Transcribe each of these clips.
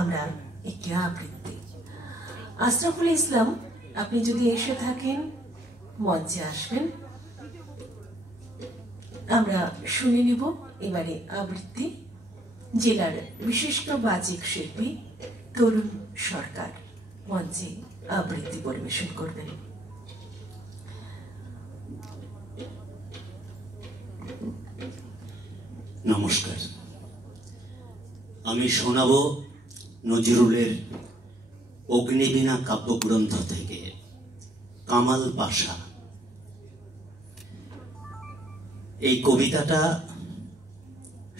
আমরা একটি আবৃত্তি। আশরাফুল ইসলাম, আপনি যদি এসে থাকেন মঞ্চে আসবেন, আমরা শুনে নেব এবারে আবৃত্তি। জেলার বিশিষ্ট বাচিক শিল্পী তরুণ সরকার মঞ্চে আবৃত্তি পরিবেশন করবেন। নমস্কার, আমি শোনাব নজরুলের অগ্নিবীণা কাব্যগ্রন্থ থেকে কামাল পাশা। এই কবিতাটা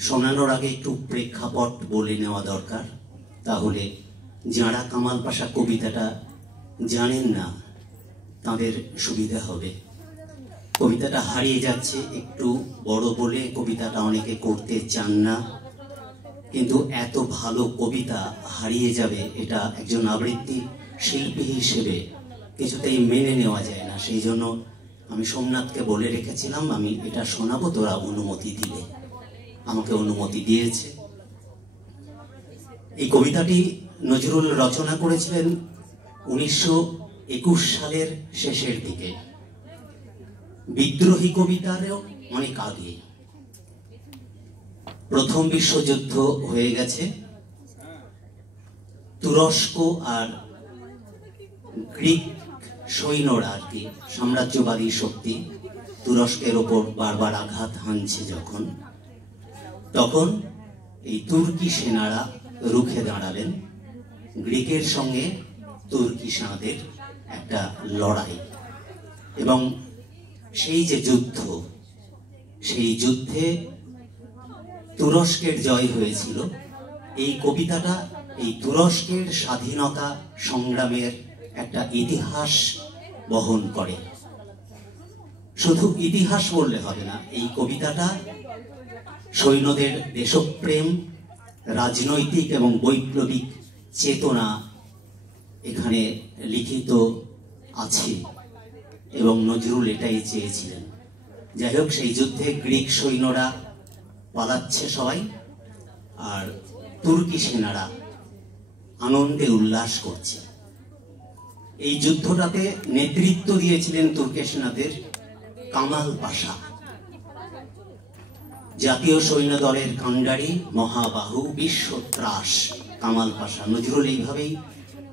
শোনানোর আগে একটু প্রেক্ষাপট বলে নেওয়া দরকার, তাহলে যারা কামাল পাশা কবিতাটা জানেন না তাদের সুবিধা হবে। কবিতাটা হারিয়ে যাচ্ছে, একটু বড় বলে কবিতাটা অনেকে করতে চান না, কিন্তু এত ভালো কবিতা হারিয়ে যাবে এটা একজন আবৃত্তি শিল্পী হিসেবে কিছুতেই মেনে নেওয়া যায় না। সেই জন্য আমি সোমনাথকে বলে রেখেছিলাম আমি এটা শোনাবো, তোরা অনুমতি দিলে। আমাকে অনুমতি দিয়েছে। এই কবিতাটি নজরুল রচনা করেছিলেন 1921 সালের শেষের দিকে, বিদ্রোহী কবিতারও অনেক আগে। প্রথম বিশ্বযুদ্ধ হয়ে গেছে, তুরস্ক আর গ্রিক সৈন্যরা আর কি, সাম্রাজ্যবাদী শক্তি তুরস্কের ওপর বারবার আঘাত হানছে যখন, তখন এই তুর্কি সেনারা রুখে দাঁড়ালেন। গ্রিকের সঙ্গে তুর্কি সেনাদের একটা লড়াই, এবং সেই যে যুদ্ধ, সেই যুদ্ধে তুরস্কের জয় হয়েছিল। এই কবিতাটা এই তুরস্কের স্বাধীনতা সংগ্রামের একটা ইতিহাস বহন করে। শুধু ইতিহাস বললে হবে না, এই কবিতাটা সৈন্যদের দেশপ্রেম, রাজনৈতিক এবং বৈপ্লবিক চেতনা এখানে লিখিত আছে, এবং নজরুল এটাই চেয়েছিলেন। যাই হোক, সেই যুদ্ধে গ্রিক সৈন্যরা পালাচ্ছে সবাই, আর তুর্কি সেনারা আনন্দে উল্লাস করছে। এই যুদ্ধটাতে নেতৃত্ব দিয়েছিলেন তুর্কি সেনাদের কামাল পাশা, জাতীয় সৈন্য দলের কাণ্ডারি, মহাবাহু, বিশ্বত্রাস কামাল পাশা। নজরুল এইভাবেই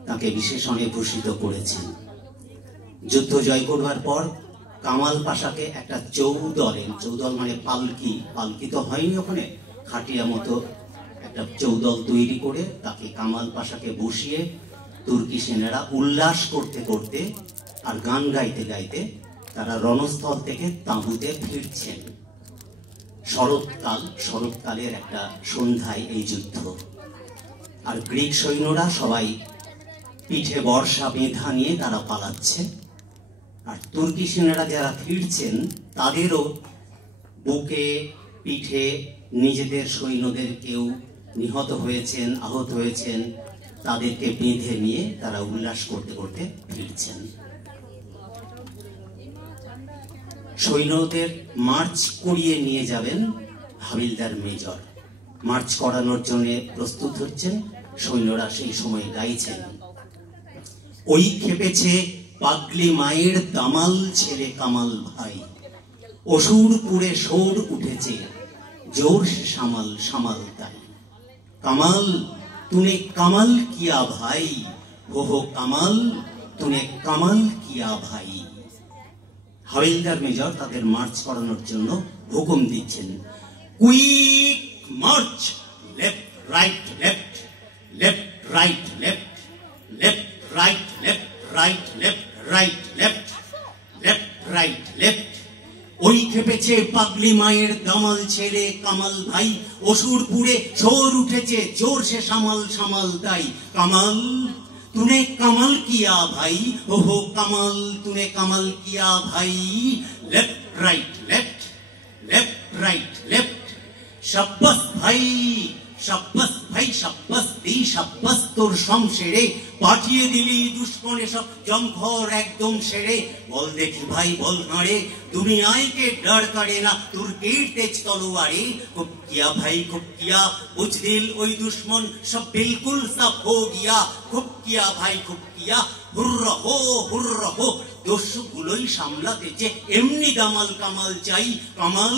তাকে বিশেষণে ভূষিত করেছেন। যুদ্ধ জয় করবার পর কামাল পাশাকে একটা চৌদল মানে পালকি, পালকি তো হয়নি ওখানে, খাটিয়া মতো একটা চৌদল তৈরি করে তাকে কামাল পাশাকে বসিয়ে তুর্কি সেনারা উল্লাস করতে করতে আর গান গাইতে গাইতে তারা রণস্থল থেকে তাঁবুতে ফিরছেন। শরৎকালের একটা সন্ধ্যায় এই যুদ্ধ। আর গ্রিক সৈন্যরা সবাই পিঠে বর্ষা বেঁধা নিয়ে তারা পালাচ্ছে, আর তুর্কি সেনারা যারা ফিরছেন তাদেরও বুকে পিঠে নিজেদের সৈন্যদের কেউ নিহত হয়েছেন, আহত হয়েছেন, তাদেরকে বেঁধে নিয়ে তারা উল্লাস করতে করতে ফিরছেন। সৈন্যদের মার্চ করিয়ে নিয়ে যাবেন হাবিলদার মেজর। মার্চ করানোর জন্য প্রস্তুত হচ্ছেন। সৈন্যরা সেই সময় গাইছেন, ওই খেপেছে পাগলি মায়ের দামাল ছেলে কামাল ভাই, অসুরপুরে সোর উঠেছে জোর সে সামাল সামাল তাই। কামাল তুনে কামাল কিয়া ভাই, হো কামাল তুনে কামাল কিয়া ভাই। হাবিলদার মেজর তাদের মার্চ করানোর জন্য হুকুম দিচ্ছেন, quick March, left right left, left right left, left right left, right left, right left, left right left. ওই খেপেছে পাগলি মায়ের দামাল ছেলে কামাল ভাই, অসুরপুরে সোর উঠেছে জোর সে সামাল সামাল তাই। কামাল तूने कमल किया भाई, हो कमल तूने कमल किया भाई। Left right left, left right left, शब्बस भाई সাব্বাস ভাই সাব্বাস, এই সাব্বাস তোর শমশেরে, পাঠিয়ে দিলি দুশ্মনে সব জমঘর একদম সেরে। বল দেখি ভাই বল হাঁড়ে, দুনিয়ায় কে ডর করে না তুর্কির তেজ তলোয়ারে। খুব কিয়া ভাই খুব কিয়া, বুঝ দিল ওই দুশ্মন সব বিলকুল সব হো গিয়া। খুব কিয়া ভাই খুব কিয়া, হুর্রা হো। দস্যুগুলোই সামলাতে যে এমনি দামাল কামাল চাই। কামাল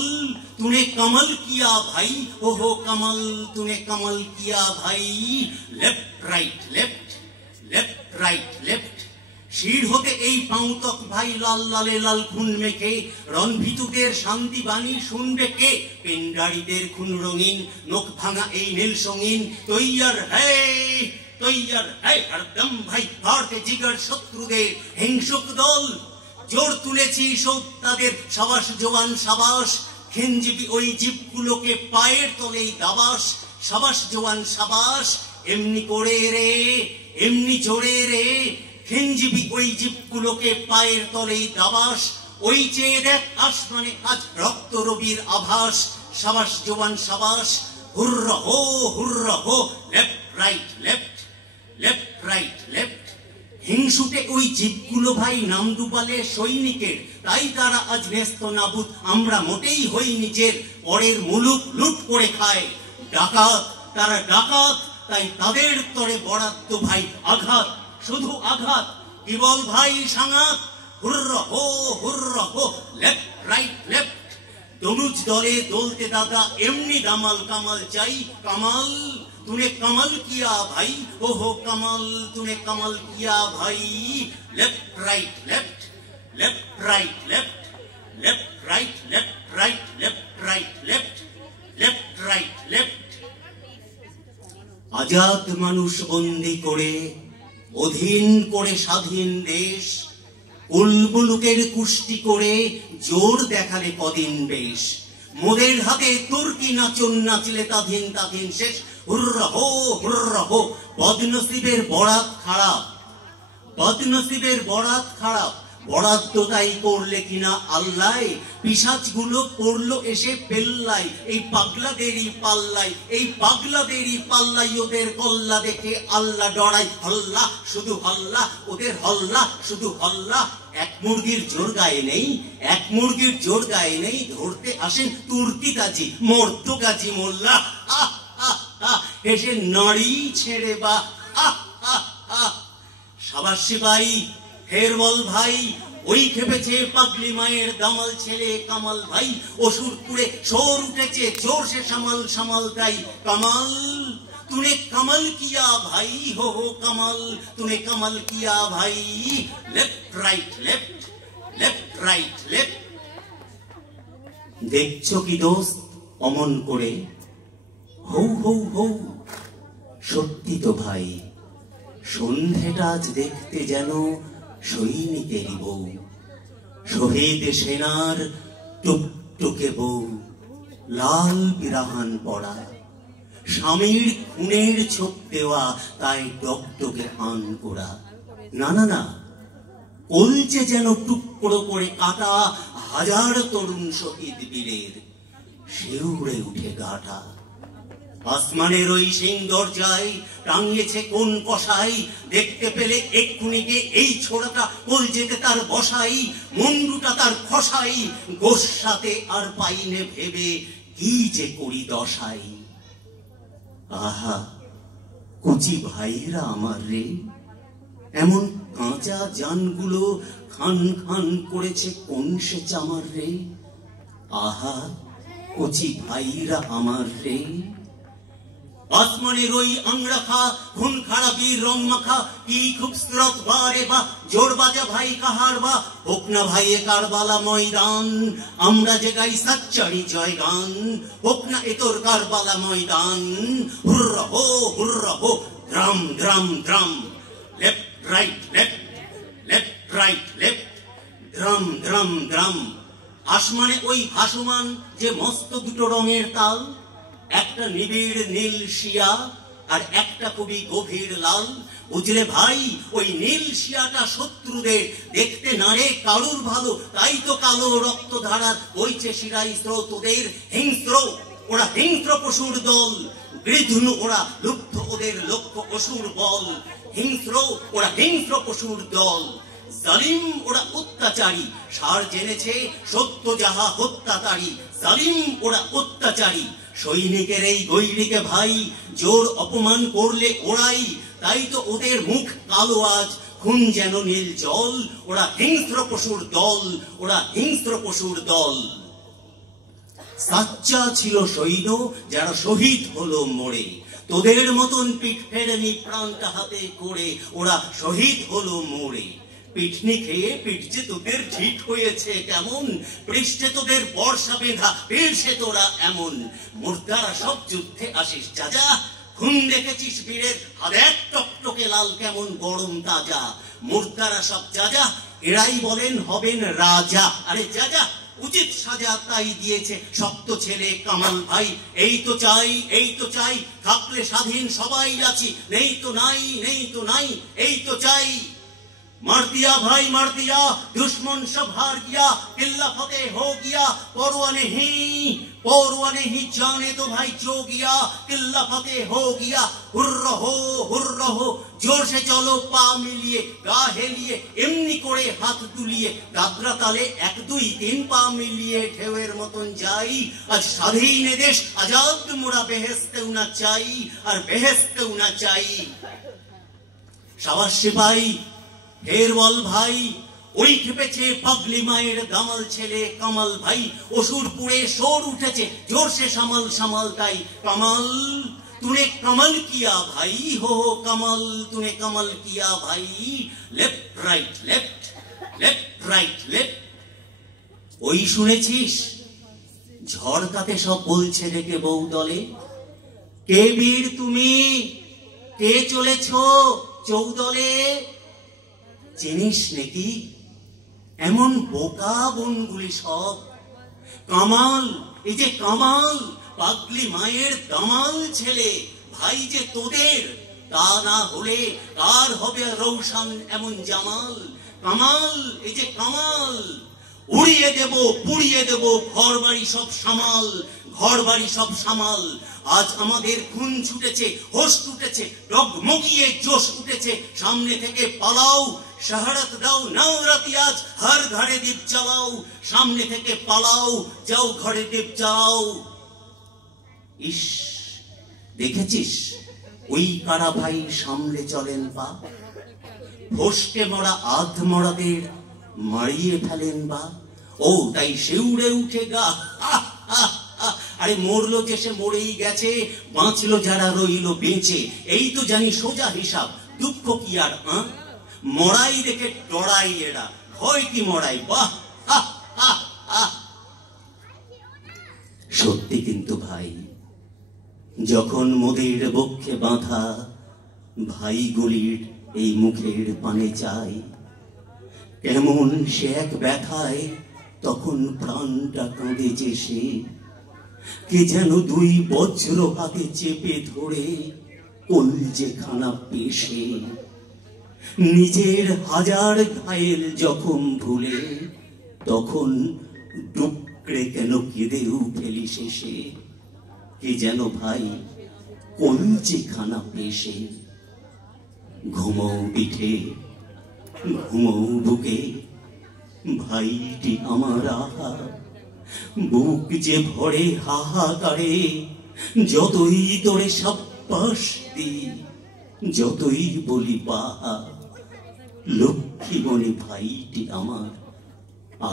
তूने कमल किया भाई, ओहो कमल तूने कमल किया भाई। Left right left, left right left. শির হতে এই পাউতক ভাই লাল লালে লাল খুন মেখে। রণভীতুদের শান্তি বাণী শুনবে কে? পেন্ডারিদের খুন রঙিন, নখ ভাঙা এই নীল সঙ্গীন। তৈয়ার হ্যায় হরদম ভাই, ভারতে জিগার শত্রুদের হিংসুক দল। জোর তুলেছি সব তাদের, সাবাস জওয়ান সাবাস। খেনজিবি ওই জীবগুলোকে পায়ের তলেই দাবাস। সাবাস জওয়ান সাবাস, এমনি করে রে এমনি জোরে রে। খেনজিবি ওই জীবগুলোকে পায়ের তলেই দাবাস। ওই চেয়ে দেখ আসমানে আজ রক্ত রবির আভাস। সাবাস জওয়ান সাবাস, হুর্রা হো। Left right left, left right left. হিংসুটে ওই জীবগুলো ভাই নাম ডুবালে সৈনিকের, তাই তারা আজ ন্যস্ত নাবুদ। আমরা মোটেই হই নিজের, পরের মুলুক লুট করে খায়। ডাকাত তারা ডাকাত, তাই তাদের তরে বরাদ্দ ভাই আঘাত, শুধু আঘাত। কি বল ভাই সাঙাত, হুর্রা হো। Left right left. তনুজ দলে দলতে দাদা এমনি দামাল কামাল চাই। কামাল तूने कमल किया भाई, ओहो कमल तूने कमल किया भाई। Left right left, left right left, left right left right, left right left, left right left. आजाद मानुष बंदी करे, অধীন করে স্বাধীন দেশ। উলবুলুকের কুষ্টি করে জোর দেখালে কদিন বেশ। মোদের হাতে তুর্কি নাচন নাচলে তাধিন শেষ। হুর্রা হো। বদনসিবের বরাত খারাপ, বদনসিবের বরাত খারাপ। বরাদ্দ তাই করলে কিনা আল্লাহ, পিশাচগুলো পড়লো এসে পেল্লাই। এই পাগলাদেরই পাল্লাই, এই পাগলাদেরই পাল্লাই। ওদের কল্লা দেখে আল্লাহ ডরাই। হল্লা শুধু হল্লা, ওদের হল্লা শুধু হল্লা। এক মুরগির জোর গায়ে নেই, এক মুরগির জোর গায়ে নেই। ধরতে আসেন তুর্কি গাজী, মর্দ গাজী মোল্লা। হেসে নাড়ি ছেড়ে বা সাবাসী ভাই, ফের বল ভাই। ওই খেপেছে পাগলি মায়ের দামাল ছেলে কামাল ভাই। অসুর পুড়ে সোর উঠেছে, চোর সে সামাল সামাল তাই। কামাল तूने कमल किया भाई, हो कमल तूने कमल किया भाई। Left right left, left right left. দেখছো কি দোস্ত অমন করে, হৌ সত্যি তো ভাই। সন্ধেটা আজ দেখতে যেন সৈনিকেরই বউ। শহীদ সেনার টুকটুকে বউ, লাল বিরাহান পড়া। স্বামীর খুনের ছোপ দেওয়া, তাই টকটকে আন করা। না কলচে যেন টুকরো করে কাটা। হাজার তরুণ শহীদ বীরের শিউরে উঠে গাটা। আসমানের ওই সিং দরজায় টাঙিয়েছে কোন কষাই। দেখতে পেলে এক্ষুনিকে এই ছোড়াটা কলজেতে তার বসাই। মুন্ডুটা তার খসাই, গোসাতে আর পাইনে ভেবে কি যে করি দশাই। আহা কুচি ভাইরা আমার রে, এমন কাঁচা জানগুলো খান খান করেছে কোন সে চামার রে। আহা কুচি ভাইরা আমার রে। আসমানের ওই আংরাখা খুন খারাপির রং মাখা। কি খুবসুরত বারে বা, জোর বাজা ভাই কাহার বা। হোক না ভাই এ কারবালা ময়দান, আমরা যে গাই সাচ্চারি জয় গান। হোক না এ তোর কারবালা ময়দান। হুর্রা হো, drum drum drum. Left right left, left right left, drum drum drum. আসমানে ওই ভাসমান যে মস্ত দুটো রঙের তাল। একটা নিবিড় নীল শিয়া আর একটা খুবই গভীর লাল। বুঝলে ভাই ওই নীল শিয়াটা শত্রুদের দেখতে নারে কারুর ভালো, তাই তো কালো রক্ত ধারার বইছে শিরাই স্রোত ওদের। হিংস্র ওরা হিংস্র পশুর দল। গৃধনু ওরা, লুব্ধ ওদের লক্ষ্য অসুর বল, হিংস্র ওরা হিংস্র পশুর দল, জালিম ওরা অত্যাচারী, সার জেনেছে সত্য যাহা হত্যাকারী, জালিম ওরা অত্যাচারী। সৈনিকের এই গৈরিকে ভাই জোর অপমান করলে ওরাই, তাই তো ওদের মুখ কালো আজ, খুন যেন নীল জল, ওরা হিংস্র পশুর দল, ওরা হিংস্র পশুর দল। সাচ্চা ছিল সৈন্য যারা শহীদ হলো মরে, তোদের মতন পিঠ ফেরেনি প্রাণটা হাতে করে, ওরা শহীদ হলো মরে। পিঠনি খেয়ে পিঠ যে তোদের ঠিক হয়েছে কেমন, পৃষ্ঠে তোদের বর্ষা বেঁধা পেড়ছে তোরা এমন। মুর্দারা সব যুদ্ধে আসিস যা যা, খুন দেখেছিস বীরের হাত টকটকে লাল কেমন গরম তাজা। মুর্দারা সব যা যা, এরাই বলেন হবেন রাজা। আরে যা যা উচিত সাজা তাই দিয়েছে শক্ত ছেলে কামাল ভাই। এই তো চাই, এই তো চাই, থাকলে স্বাধীন সবাই আছি, নেই তো নাই, নেই তো নাই, এই তো চাই। मार दिया भाई मार दिया, दुश्मन सब हार गया, किला फतेह हो गया, परवाह नहीं जाने तो भाई जो गया, किला फतेह हो गया। हुर्रा हो जोर से चलो पा मिलिए, गा हेलिए एमनी करे हाथ तुलिए, दादरा ताले 1 2 3 पा मिलिए ढेवेर मतन जाई। आज स्वाधीन देश आजाद मोरा बेहेस्तेও না চাই, আর বেহেস্তেও না চাই। সাবাস সিপাহী ফের বল ভাই, ওই খেপেছে পাগলি মায়ের দামাল ছেলে কামাল ভাই। অসুরপুরে সোর উঠেছে জোরসে সামাল সামাল তাই। কামাল तूने कमल किया भाई, हो कमल तूने कमल किया भाई। Left right left, left right left. ওই শুনেছিস ঝড়কাতে সব বলছে দেখে বউ দলে, কে বীর তুমি, কে চলেছ চৌদলে। চিনিস নাকি এমন বোকা বনগুলি সব? কামাল, এই যে কামাল পাগলি মায়ের দামাল ছেলে ভাই যে তোদের, তা না হলে কার হবে রৌশন এমন জামাল। কামাল, এই যে কামাল, উড়িয়ে দেব পুড়িয়ে দেব ঘর বাড়ি সব সামাল, ঘর বাড়ি সব সামাল। আজ আমাদের খুন ছুটেছে, হোশ উঠেছে, ডগমগিয়ে জোশ উঠেছে, সামনে থেকে পালাও, শহরত দাও নাও রাতি আজ, হর ঘরে দীপ জ্বালাও, সামনে থেকে পালাও, যাও ঘরে দীপ জ্বালাও। ইস, দেখেছিস ওই কারা ভাই সামনে চলেন পা, ফসকে মরা আধ মরাদের মারিয়ে ফেলেন বা। ও তাই শিউরে উঠে গা, আরে মরলো যে সে মরেই গেছে, বাঁচলো যারা রইল বেঁচে, এই তো জানি সোজা হিসাব। দুঃখ কি আর মরাই দেখে ডরাই এরা, ভয় কি মরাই। বাহ, সত্যি কিন্তু ভাই, যখন মোদের বক্ষে বাঁধা ভাইগুলির এই মুখের পানে চাই, এমন সে এক ব্যথায় তখন প্রাণটা কাঁদে যে সে, কে যেন 2 বজ্র হাতে চেপে ধরে কলজে খানা পেশে। নিজের হাজার ঘায়েল জখম ভুলে তখন ডুকরে কেন কেঁদেও ফেলি শেষে, কে যেন ভাই কলজে খানা পেশে। ঘুমও পিঠে ঘুমও বুকে ভাইটি আমার আহা, বুক যে ভরে হাহাকারে, যতই তোরে সাব্বাস দি, যতই বলি বাহা, লক্ষ্মী মনে ভাইটি আমার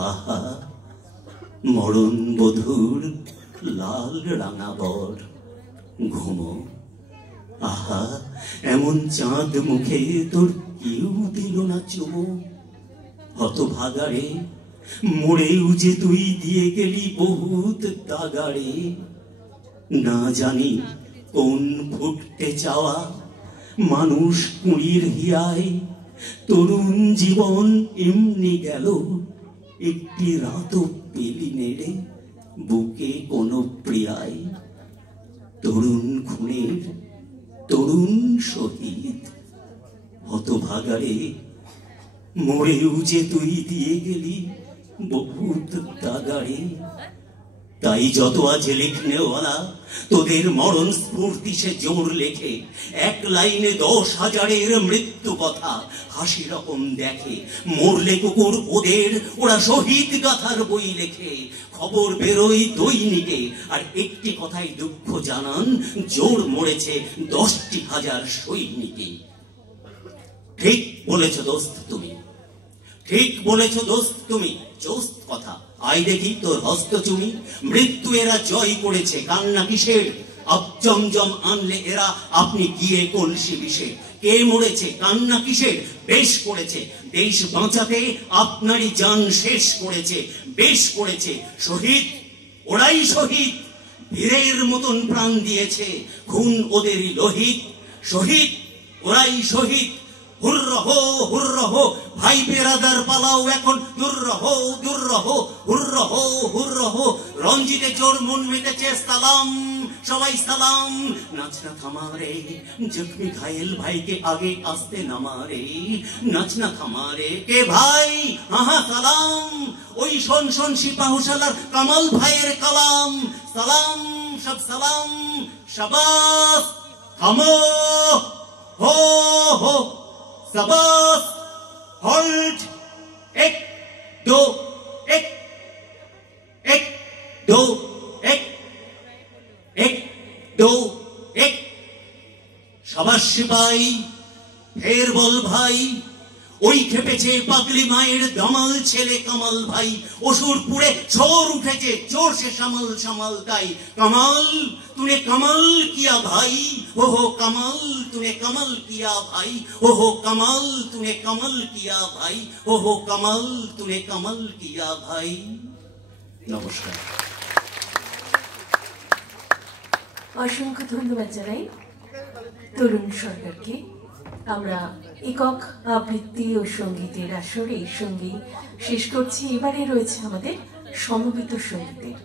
আহা। মরণ বধূর লাল রাঙা বর ঘুমো, আহা এমন চাঁদ মুখে তোর কেউ দিল না চুমো। হতভাগারে মরেও যে তুই দিয়ে গেলি বহুত দাগারে, না জানি কোন ফুটতে চাওয়া মানুষ কুঁড়ির হিয়ায়, তরুণ জীবন এমনি গেল, একটি রাতও পেলি নেড়ে বুকে কোনো প্রিয়ায়। তরুণ খুনের তরুণ শহীদ, হতভাগারে মরেও যে তুই দিয়ে গেলি বহুত দাগারে। তাই যত আছে লিখনেওয়ালা তোদের মরণ স্ফূর্তি সে জোর লেখে, এক লাইনে 10,000-এর মৃত্যু কথা হাসি রকম দেখে। মরলে কুকুর ওদের, ওরা শহীদ গাথার বই লেখে, খবর বেরোয় দৈনিকে, আর একটি কথাই দুঃখ জানান, জোর মরেছে 10,000 সৈনিকে। ঠিক বলেছ দোস্ত তুমি, ঠিক বলেছ দোস্ত তুমি, জোস্ত কথা। আই দেখি তোর হস্ত চুমি, মৃত্যু এরা জয় করেছে, কান্না কিসের? জমজম আনলে এরা আপনি গিয়ে কলসি বিষে। কে মরেছে কান্না কিসের? বেশ করেছে, দেশ বাঁচাতে আপনারই জান শেষ করেছে, বেশ করেছে। শহীদ ওরাই শহীদ, বীরের মতন প্রাণ দিয়েছে, খুন ওদেরই লোহিত। শহীদ ওরাই শহীদ, হুররহ হুররহ, ভাই বেরাদার পালাও এখন, দুররহ দুররহ, হুররহ হুররহ। রঞ্জিতে জোর মন মেতেছে, সালাম সবাই সালাম। নাচনা থামারে, জখমি ঘায়েল ভাইকে আগে আসতে নামারে, নাচনা থামারে। কে ভাই? আহা সালাম, ওই শোন শোন সিপাহশালার কামাল ভাইয়ের কালাম। সালাম সব সালাম, শাবাশ থামো, হো হো शाबाश, होल्ड, एक दो एक एक दो एक एक दो एक। शाबाश सिपाही, ফের বল ভাই, ওই খেপেছে পাগলি মায়ের দামাল ছেলে কামাল ভাই। অসুরপুরে ঝড় উঠেছে, জোর সে সামাল সামাল তাই। কামাল तूने कमाल किया भाई, हो कमाल तूने कमाल किया भाई, हो कमाल तूने कमाल किया भाई, हो कमाल तूने कमाल किया भाई। नमस्कार। অসংখ্য ধন্যবাদ জানাই তরুণ সরকারকে। আমরা একক আবৃত্তি ও সঙ্গীতের আসরে এই সঙ্গী শেষ করছি। এবারে রয়েছে আমাদের সমবেত সঙ্গীতের